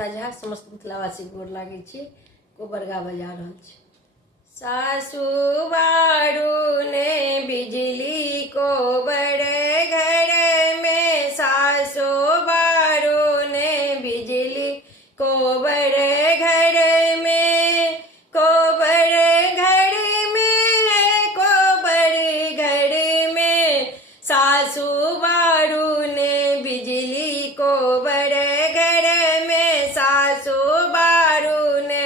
ममता झा समस्त मिथिलावासी गोर लागे छी। कोबर गावल जा रहल छै। सासू बारू ने बिजली कोबर घर में, सासू बारू ने बिजली कोबर घर में, कोबर घर में, कोबर घर में, सासू बारू ने बिजली कोबर घर में, सासू बारू ने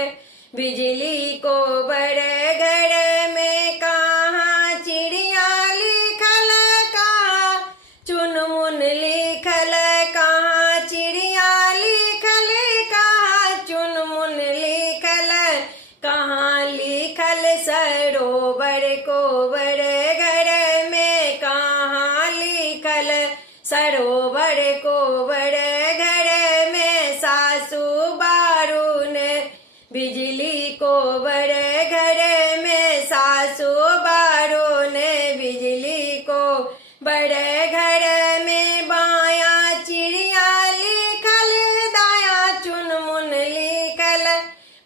बिजली कोबर घर में। कहाँ चिड़िया लिखल, कहाँ चुनमुन लिखल, कहाँ चिड़िया लिखल, कहाँ चुनमुन लिखल, कहाँ लिखल सरोवर कोबर घर में, कहाँ लिखल सरोवर कोबर घर में, सासू बारू ने बिजली कोबर घर में, सासू बारू ने बिजली को बड़े घर में। बायां चिड़िया लिखल, दायां चुनमुन लिखल,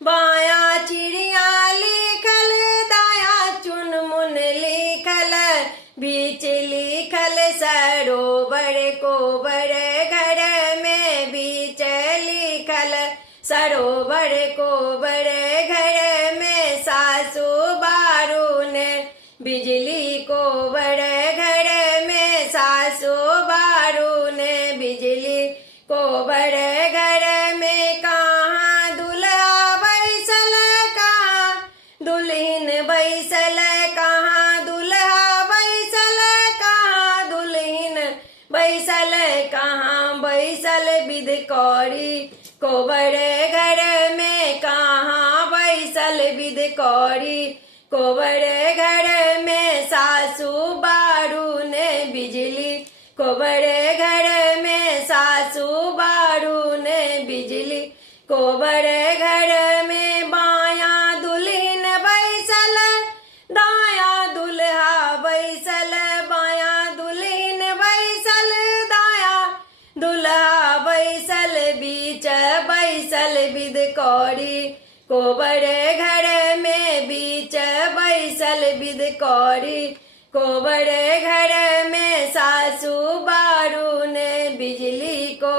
बायां चिड़िया लिखल, दायां चुनमुन लिखल, बीच लिखल सरोवर कोबर घर में, बीच लिखल सरोवर कोबर घर में, सासू बारू ने बिजली कोबर घर में, सासू बारू ने बिजली कोबर घर में। कहाँ दुल्हा बैसल, कहाँ दुल्हन बैसल, कहाँ दुल्हा बैसल, कहाँ दुल्हन बैसल, कहाँ बैसल बिधकौरी कोबर घर में, कहाँ बैसल बिधकौरी कोबर घर में, सासू बारू ने बिजली कोबर घर में, सासू बारू ने बिजली कोबर घर में। बायां दुल्हन बैसल, दायां दुल्हा बैसल, बायां दुल्हन बैसल, दायां दुल्हा बैसल, बीच बैसल बिधकौरी कोबर घर में, बीच बैसल बिधकौरी कोबर घर में, सासू बारू ने बिजली को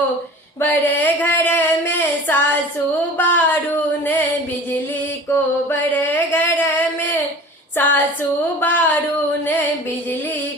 बड़े घर में, सासू बारू ने बिजली को बड़े घर में, सासू बारू ने बिजली